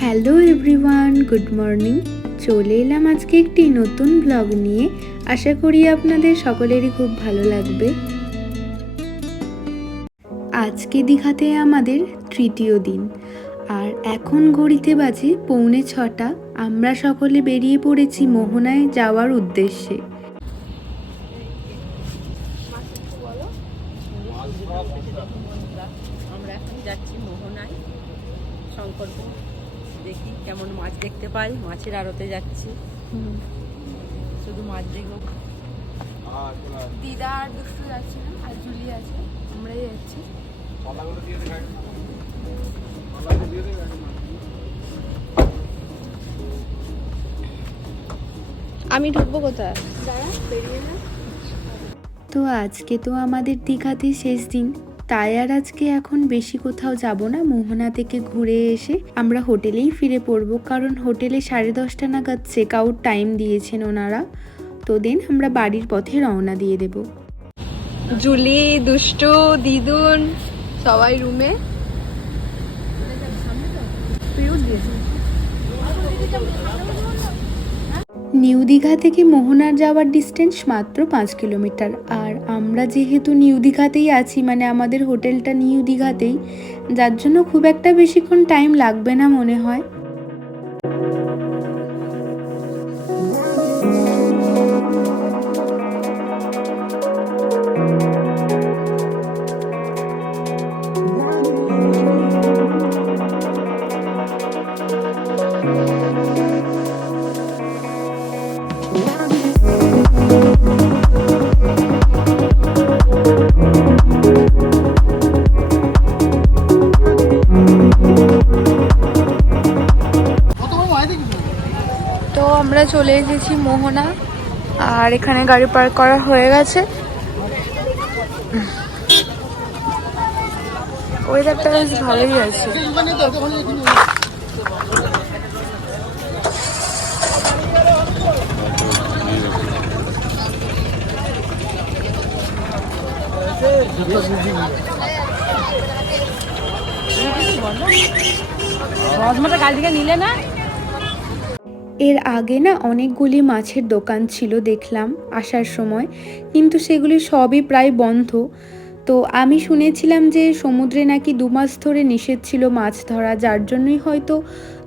Hello everyone good morning চলে এলাম আজকে একটি নতুন ব্লগ নিয়ে। আশা করি আপনাদের সকলেরই খুব ভালো লাগবে। আজকে দীঘাতে আমাদের তৃতীয় দিন। আর এখন ঘড়িতে বাজে পৌনে ছটা। আমরা সকলে বেরিয়ে পড়েছি মোহনায় যাওয়ার উদ্দেশ্যে আমরা এখন যাচ্ছি মোহনায় শঙ্করপুর দেখি কেমন মাছ দেখতে পাই মাছের আড়তে যাচ্ছি। শুধু মাছ দেখব। দিদা আর দুষ্টু যাচ্ছে না আর জুলি আছে আমরাই যাচ্ছি। আমি ঢুকবো কোথায়? দাঁড়া বেরিয়ে না তো আজকে তো আমাদের দীঘাতে শেষ দিন। তাই আর আজকে এখন বেশি কোথাও যাব না। মোহনা থেকে ঘুরে এসে আমরা হোটেলেই ফিরে পড়ব। কারণ হোটেলে সাড়ে দশটা নাগাদ চেক আউট টাইম দিয়েছেন ওনারা। তো দেন আমরা বাড়ির পথে রওনা দিয়ে দেব। জুলি দুষ্টু দিদুন সবাই রুমে? নিউ দীঘা থেকে মোহনার যাওয়ার ডিস্টেন্স মাত্র পাঁচ কিলোমিটার। আর আমরা যেহেতু নিউ দীঘাতেই আছি মানে আমাদের হোটেলটা নিউ দীঘাতেই, যার জন্য খুব একটা বেশিক্ষণ টাইম লাগবে না মনে হয়। তো আমরা চলে এসেছি মোহনা, আর এখানে গাড়ি পার্ক করা হয়ে গেছে। ওয়েদারটা বেশ ভালোই আছে। রজমাটা কাল থেকে নিলে না? এর আগে না অনেকগুলি মাছের দোকান ছিল দেখলাম আসার সময়, কিন্তু সেগুলি সবই প্রায় বন্ধ। তো আমি শুনেছিলাম যে সমুদ্রে নাকি দু মাস ধরে নিষেধ ছিল মাছ ধরা, যার জন্যই হয়তো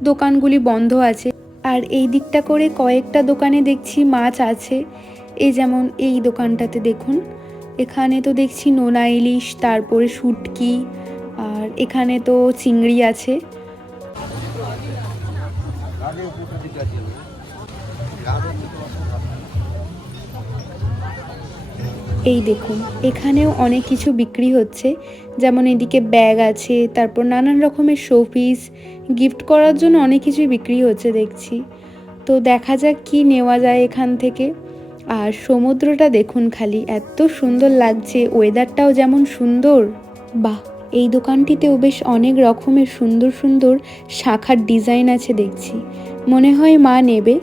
দোকানগুলি বন্ধ আছে। আর এই দিকটা করে কয়েকটা দোকানে দেখছি মাছ আছে। এই যেমন এই দোকানটাতে দেখুন, এখানে তো দেখছি নোনা ইলিশ, তারপরে শুটকি, আর এখানে তো চিংড়ি আছে। এই দেখুন, এখানেও অনেক কিছু বিক্রি হচ্ছে। যেমন এদিকে ব্যাগ আছে, তারপর নানান রকমের শোপিস, গিফট করার জন্য অনেক কিছুই বিক্রি হচ্ছে দেখছি। তো দেখা যাক কি নেওয়া যায় এখান থেকে। আর সমুদ্রটা দেখুন খালি, এত সুন্দর লাগছে ওয়েদারটাও যেমন সুন্দর। বাহ, এই দোকানটিতেও বেশ অনেক রকমের সুন্দর সুন্দর শাখার ডিজাইন আছে দেখছি। মনে হয় মা নেবে।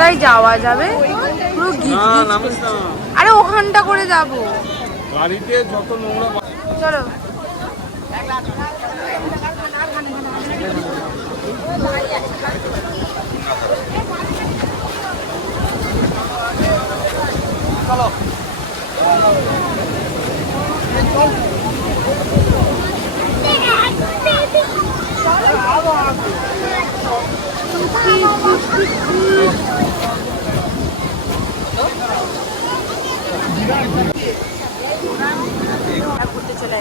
রাস্তাটাই যাওয়া যাবে? পুরো আরে ওখানটা করে যাব। গাড়িতে যত নোংরা বা- চলো। ঘুরতে চলে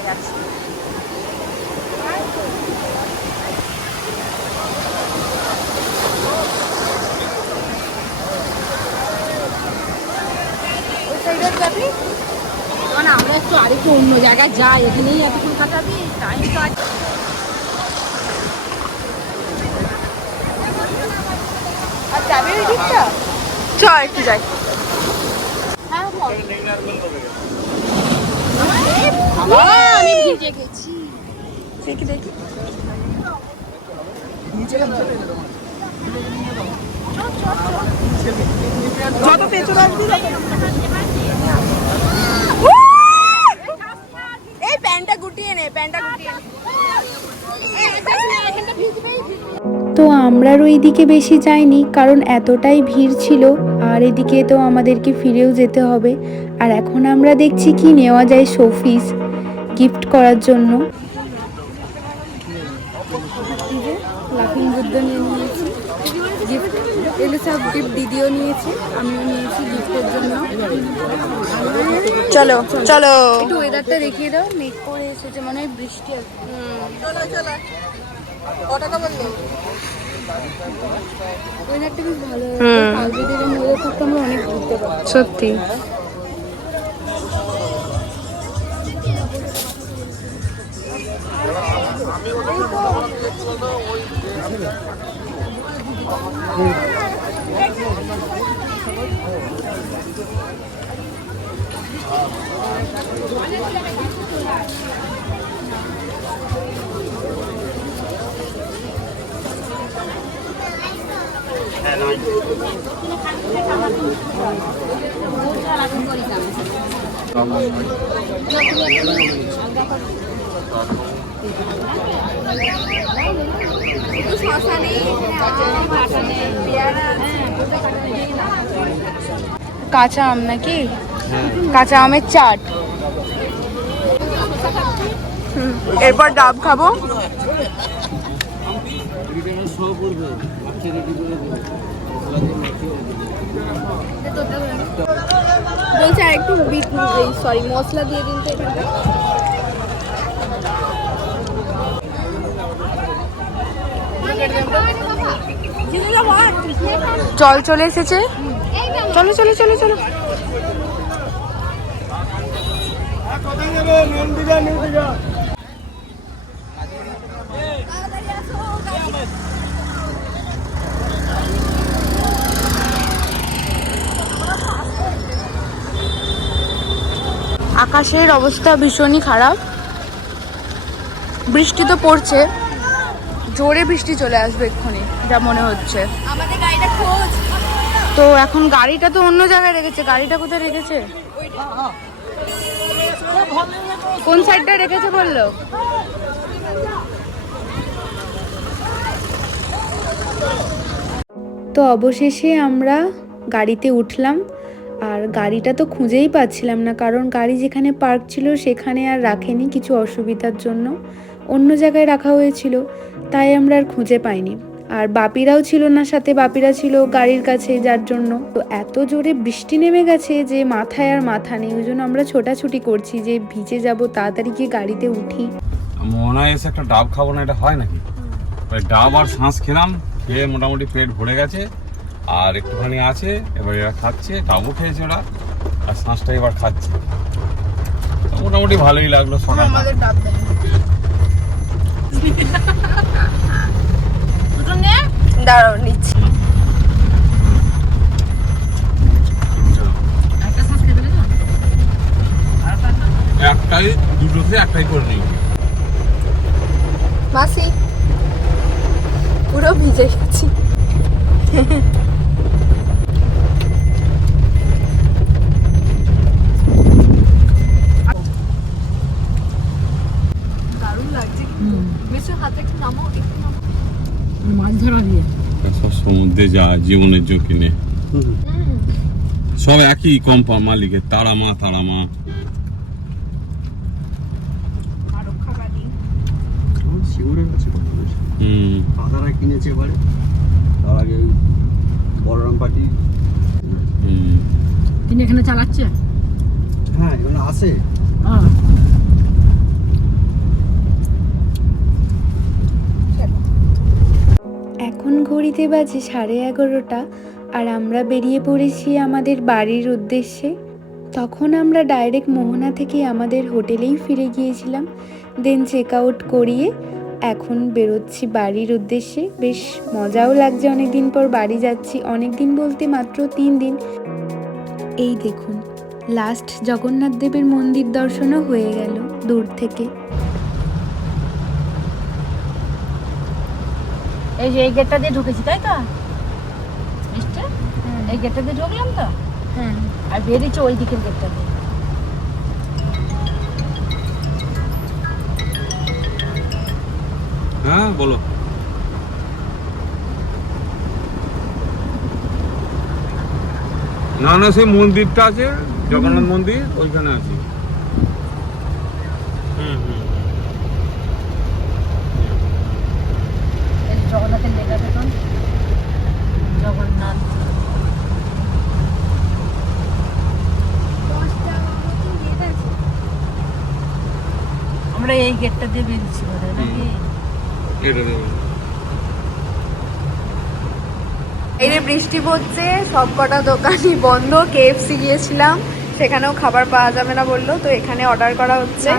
আমরা একটু আরেকটু অন্য জায়গায় যাই এখানেই এতক্ষণ কাটাবি টাইম তো আছে যাবি ওই দিকটা চ একটু যাই আমি ভিজে গেছি দেখি দেখি যত পেছনে আসবি এই প্যান্টটা গুটিয়ে নে প্যান্টটা গুটিয়ে নে তো আমরা আর ওই দিকে বেশি যাইনি কারণ এতটাই ভিড় ছিল আর এদিকে তো আমাদেরকে ফিরেও যেতে হবে। আর এখন আমরা দেখছি কি নেওয়া যায় শোপিস গিফট করার জন্য। লাফিং নিয়েছি। এগুলো সব গিফট দিদিও নিয়েছে আমিও নিয়েছি গিফটের জন্য। চলো চলো। একটু ওয়েদারটা দেখিয়ে দাও মেঘ করে এসেছে মনে হয় বৃষ্টি আসবে চলো চলো। কটাকা বললে? ওয়েদারটা বেশ ভালো হুম। কাল যদি এরকম ওয়েদার থাকতো কাঁচা আম নাকি? কাঁচা আমের চাট। হুম, এরপর ডাব খাব। বলছে আর একটু বিট সরি মশলা দিয়ে দিন তো এখানটা। জল চলে এসেছে? চলো চলো চলো চলো। আকাশের অবস্থা ভীষণই খারাপ। বৃষ্টি তো পড়ছে। জোরে বৃষ্টি চলে আসবে এক্ষুনি যা মনে হচ্ছে। আমাদের গাড়িটা খোঁজ। তো এখন গাড়িটা তো অন্য জায়গায় রেখেছে। গাড়িটা কোথায় রেখেছে? কোন সাইডটা রেখেছে বলল? তো অবশেষে আমরা গাড়িতে উঠলাম। গাড়িটা তো খুঁজেই পাচ্ছিলাম না কারণ গাড়ি যেখানে পার্ক ছিল সেখানে আর রাখেনি কিছু অসুবিধার জন্য। অন্য জায়গায় রাখা হয়েছিল তাই আমরা আর খুঁজে পাইনি। আর বাপিরাও ছিল না সাথে বাপিরা ছিল গাড়ির কাছে যার জন্য। তো এত জোরে বৃষ্টি নেমে গেছে যে মাথায় আর মাথা নেই ওই জন্য আমরা ছোটাছুটি করছি যে ভিজে যাব তাড়াতাড়ি গিয়ে গাড়িতে উঠি। মনে হয় এসে একটা ডাব খাব না এটা হয় নাকি? ওই ডাব আর শাঁস খেলাম খেয়ে মোটামুটি পেট ভরে গেছে। আর একটুখানি আছে এবার এরা খাচ্ছে ডাবও খেয়েছে ওরা আর শাঁসটা এবার খাচ্ছে। মোটামুটি ভালোই লাগল দাঁড়াও নিচ্ছি। একটাই দুটোতে একটাই করে নিই। মাসি পুরো ভিজে গেছি মাছ ধরা দিয়ে সব সমুদ্রে যায় জীবনের ঝুঁকি নিয়ে সব একই কম্পা মালিকের তারা মা তারা মা দাদারা কিনেছে এবারে। তার আগে বলরাম পার্টি। হুম। তিনি এখানে চালাচ্ছে? হ্যাঁ এগুলো আসে এখন ঘড়িতে বাজে সাড়ে এগারোটা আর আমরা বেরিয়ে পড়েছি আমাদের বাড়ির উদ্দেশ্যে। তখন আমরা ডাইরেক্ট মোহনা থেকে আমাদের হোটেলেই ফিরে গিয়েছিলাম। দেন চেক আউট করিয়ে এখন বেরোচ্ছি বাড়ির উদ্দেশ্যে। বেশ মজাও লাগছে অনেক দিন পর বাড়ি যাচ্ছি অনেক দিন বলতে মাত্র তিন দিন। এই দেখুন লাস্ট জগন্নাথ দেবের মন্দির দর্শনও হয়ে গেল দূর থেকে। এই যে এই গেটটা দিয়ে ঢুকেছি তাই তো? মিস্টার এই গেটটা দিয়ে ঢুকলাম তো? হ্যাঁ। আর বেরিয়েছে ওই দিকের গেটটা দিয়ে। হ্যাঁ বলো। না না সেই মন্দিরটা আছে জগন্নাথ মন্দির ওইখানে আছে। হুম হুম এই জগন্নাথের লেখা দেখুন জগন্নাথ আমরা এই গেটটা দিয়ে বেরিয়েছি বোধ হয় নাকি এই যে বৃষ্টি পড়ছে সব কটা দোকানই বন্ধ কেএফসি গিয়েছিলাম সেখানেও খাবার পাওয়া যাবে না বলল তো এখানে অর্ডার করা হচ্ছে।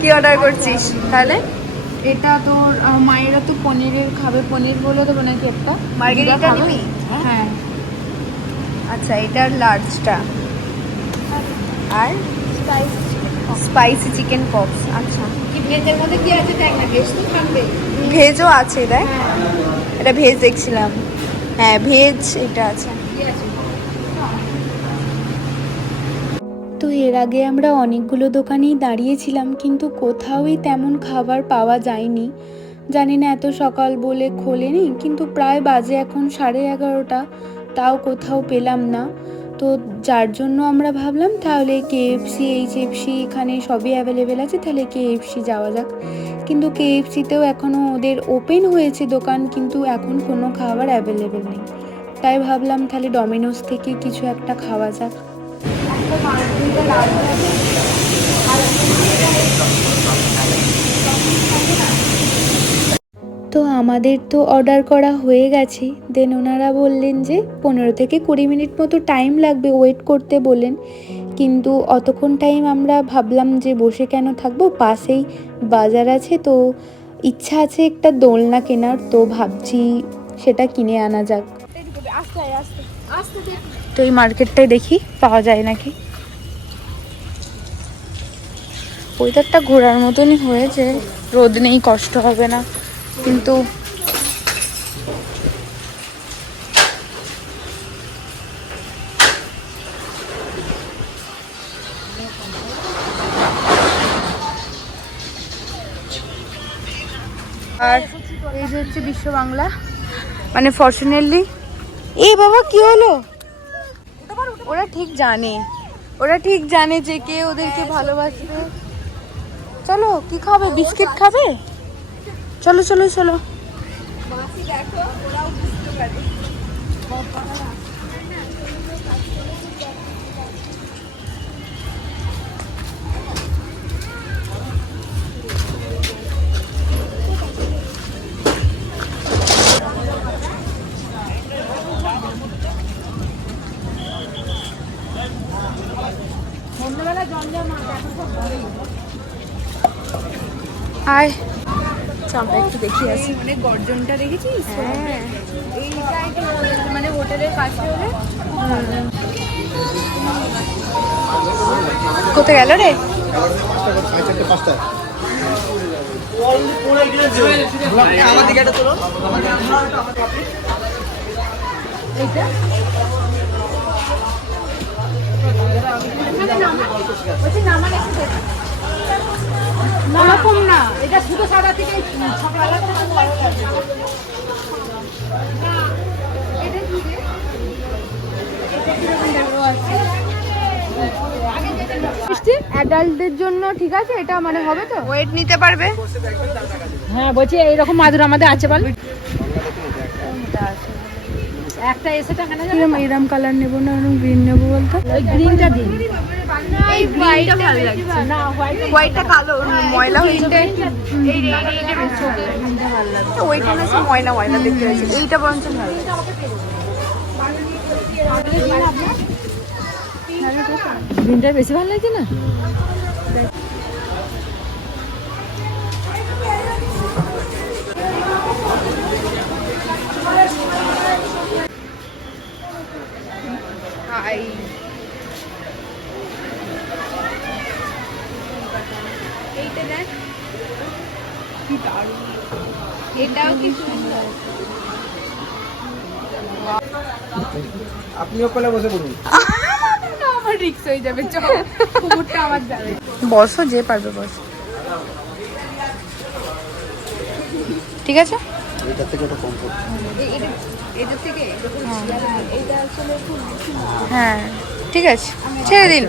কি অর্ডার করছিস তাহলে? এটা তোর মায়েরা তো পনিরের খাবে পনির বলে দেবো নাকি একটা? মার্গেরিটা নিবি? হ্যাঁ। আচ্ছা এটার লার্জটা আর? স্পাইসি চিকেন পপস আচ্ছা। কি ভেজের মধ্যে কি আছে? দেখ না বেশ তো থাকবে। ভেজও আছে দেখ। এটা ভেজ দেখছিলাম। হ্যাঁ ভেজ এটা আছে? তো এর আগে আমরা অনেকগুলো দোকানেই দাঁড়িয়েছিলাম কিন্তু কোথাওই তেমন খাবার পাওয়া যায়নি। জানি না এত সকাল বলে খোলেনি কিন্তু প্রায় বাজে এখন সাড়ে এগারোটা তাও কোথাও পেলাম না। তো যার জন্য আমরা ভাবলাম, তাহলে কেএফসি এইচএফসি এখানে সবই অ্যাভেলেবেল আছে, তাহলে কেএফসি যাওয়া যাক। কিন্তু কেএফসিতেও এখনও ওদের ওপেন হয়েছে দোকান, কিন্তু এখন কোনো খাবার অ্যাভেলেবেল নেই। তাই ভাবলাম তাহলে ডমিনোস থেকে কিছু একটা খাওয়া যাক। তো আমাদের তো অর্ডার করা হয়ে গেছে। দেন ওনারা বললেন যে পনেরো থেকে কুড়ি মিনিট মতো টাইম লাগবে ওয়েট করতে বললেন। কিন্তু অতক্ষণ টাইম আমরা ভাবলাম যে বসে কেন থাকব? পাশেই বাজার আছে তো ইচ্ছা আছে একটা দোলনা কেনার, তো ভাবছি সেটা কিনে আনা যাক। তো এই মার্কেটটাই দেখি, পাওয়া যায় নাকি? ওয়েদারটা ঘোরার মতনই হয়েছে, রোদ নেই, কষ্ট হবে না। কিন্তু আর এই যে হচ্ছে বিশ্ব বাংলা। মানে ফর্চুনেটলি এই বাবা, কি হলো? ওরা ঠিক জানে। ওরা ঠিক জানে যে কে ওদেরকে ভালোবাসবে। চলো, কি খাবে? বিস্কিট খাবে? চলো চলো চলো। আয় দেখি আসি। মানে গর্জনটা দেখেছিস হ্যাঁ। মানে হোটেলের কাছে হলে। কোথায় গেল রে? ওরকম না। এটা শুধু সাদা থেকে অ্যাডাল্টদের জন্য ঠিক আছে? এটা মানে হবে তো? ওয়েট নিতে পারবে? হ্যাঁ বলছি এইরকম মাদুর আমাদের আছে বল। একটা এসে টাকা না এরম এরম কালার নেব না এরম গ্রিন নেব বলতো? ওই গ্রিনটা দিন। এই গ্রিনটা ভালো লাগছে। না হোয়াইটটা কালো ময়লা হয়ে যাবে ওইটা না সে ময়লা ময়লা দেখতে পাচ্ছি এইটা বরঞ্চ ভালো লাগছে। বেশি ভালো লাগছে না হাই এইটা দেখ কি দারুণ এটাও কি সুন্দর। আপনি ওখানে বসে পড়ুন। আমার রিক্স হয়ে যাবে চল। কুকুরটা আমার যাবে। বসো যে পারবে বসো। ঠিক আছে? এটা থেকে ওটা কম পড়ছে। হ্যাঁ ঠিক আছে। ছেড়ে দিন।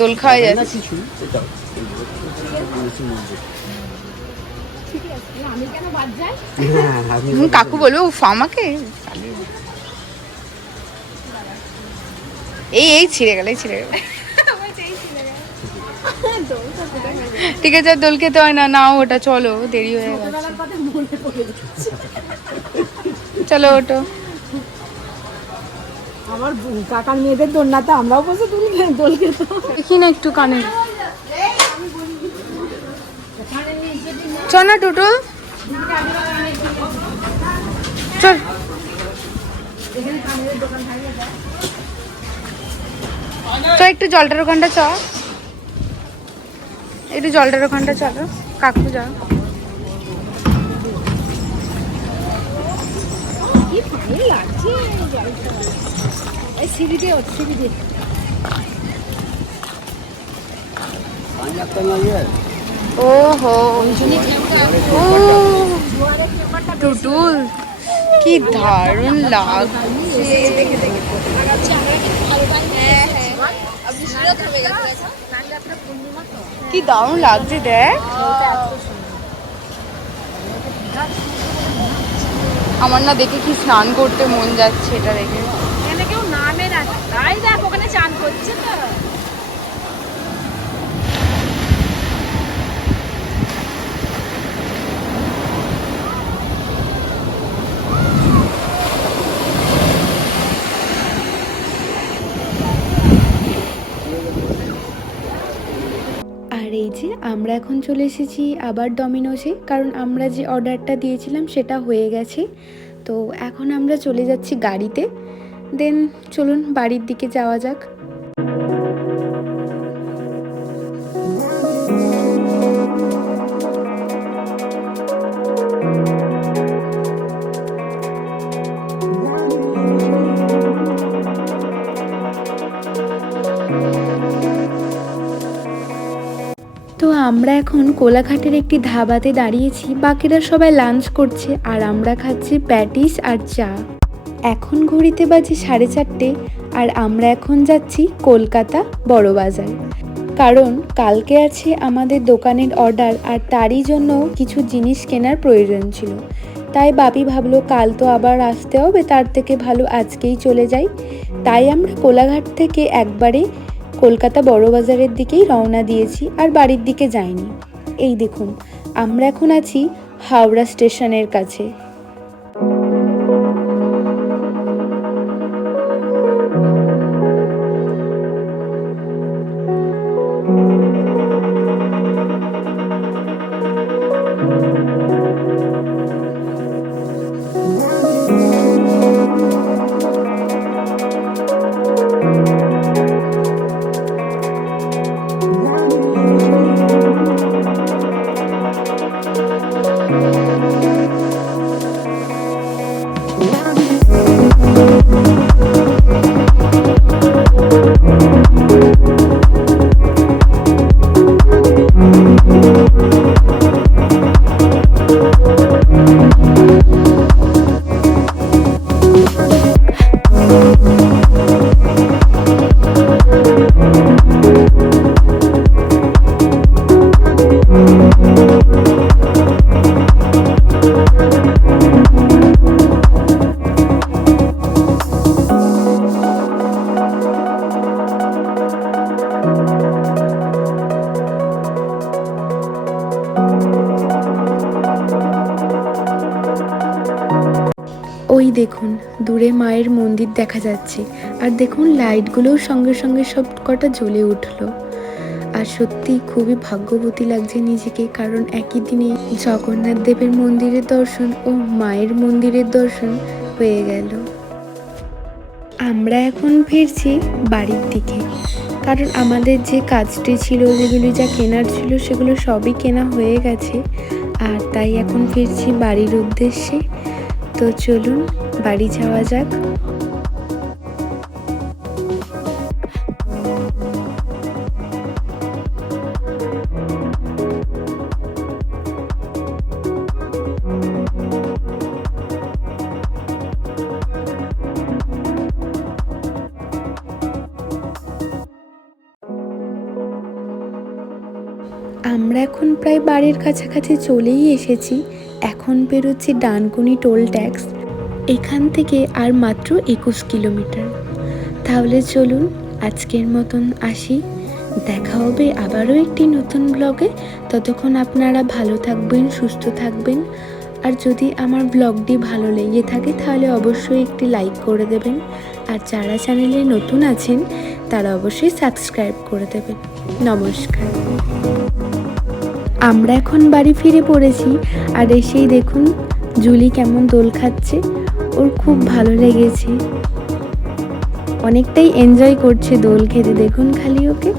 দোল খাওয়া হ্যাঁ কাকু বলবে উফ আমাকে। এই এই ছিঁড়ে গেল এই ছিঁড়ে গেল। ঠিক আছে আর দোল খেতে হয় না নাও ওটা চলো দেরি হয়ে গেছে। চলো ওটো। আমার কাকার মেয়েদের দোলনাতে আমরাও বসে তুলি দোল খেতাম দেখি না একটু কানে। চল না টুটুল। চল। চ একটু জলটার ওখানটা চ। একটু জলটার ওখানটা চলো। কাকু যা। এই সিঁড়িতে ওঠ সিঁড়িতে পাঞ্জাবটা না ইয়ে ও হো ও, টুটুল, কি দারুণ লাগছে। কি দারুণ লাগছে, দেখ। আমার না দেখে কি স্নান করতে মন যাচ্ছে এটা দেখে। না দেখ, ওখানে চান করছে তো। আর এই যে আমরা এখন চলে এসেছি আবার ডমিনোসে কারণ আমরা যে অর্ডারটা দিয়েছিলাম সেটা হয়ে গেছে। তো এখন আমরা চলে যাচ্ছি গাড়িতে। দেন চলুন বাড়ির দিকে যাওয়া যাক। তো আমরা এখন কোলাঘাটের একটি ধাবাতে দাঁড়িয়েছি। বাকিরা সবাই লাঞ্চ করছে আর আমরা খাচ্ছি প্যাটিস আর চা। এখন ঘড়িতে বাজে সাড়ে চারটে আর আমরা এখন যাচ্ছি কলকাতা বড়বাজার। কারণ কালকে আছে আমাদের দোকানের অর্ডার আর তারই জন্য কিছু জিনিস কেনার প্রয়োজন ছিল। তাই বাপি ভাবলো কাল তো আবার আসতে হবে, তার থেকে ভালো আজকেই চলে যাই। তাই আমরা কোলাঘাট থেকে একবারে কলকাতা বড়বাজারের দিকেই রওনা দিয়েছি আর বাড়ির দিকে যাইনি। এই দেখুন, আমরা এখন আছি হাওড়া স্টেশনের কাছে। দেখা যাচ্ছে। আর দেখুন, লাইটগুলোও সঙ্গে সঙ্গে সব কটা জ্বলে উঠল। আর সত্যি খুবই ভাগ্যবতী লাগছে নিজেকে, কারণ একই দিনে জগন্নাথ দেবের মন্দিরের দর্শন ও মায়ের মন্দিরের দর্শন হয়ে গেল। আমরা এখন ফিরছি বাড়ির দিকে। কারণ আমাদের যে কাজটি ছিল, যেগুলি যা কেনার ছিল, সেগুলো সবই কেনা হয়ে গেছে। আর তাই এখন ফিরছি বাড়ির উদ্দেশ্যে। তো চলুন, বাড়ি যাওয়া যাক। বাড়ির কাছাকাছি চলেই এসেছি। এখন বেরোচ্ছি ডানকুনি টোল ট্যাক্স। এখান থেকে আর মাত্র একুশ কিলোমিটার। তাহলে চলুন আজকের মতন আসি। দেখা হবে আবারও একটি নতুন ব্লগে। ততক্ষণ আপনারা ভালো থাকবেন, সুস্থ থাকবেন। আর যদি আমার ব্লগটি ভালো লেগে থাকে, তাহলে অবশ্যই একটি লাইক করে দেবেন। আর যারা চ্যানেলে নতুন আছেন, তারা অবশ্যই সাবস্ক্রাইব করে দেবেন। নমস্কার। আমরা এখন বাড়ি ফিরে পড়েছি আর এসেই দেখুন জুলি কেমন দোল খাচ্ছে। ওর খুব ভালো লেগেছে। অনেকটাই এনজয় করছে দোল খেতে। দেখুন খালি ওকে।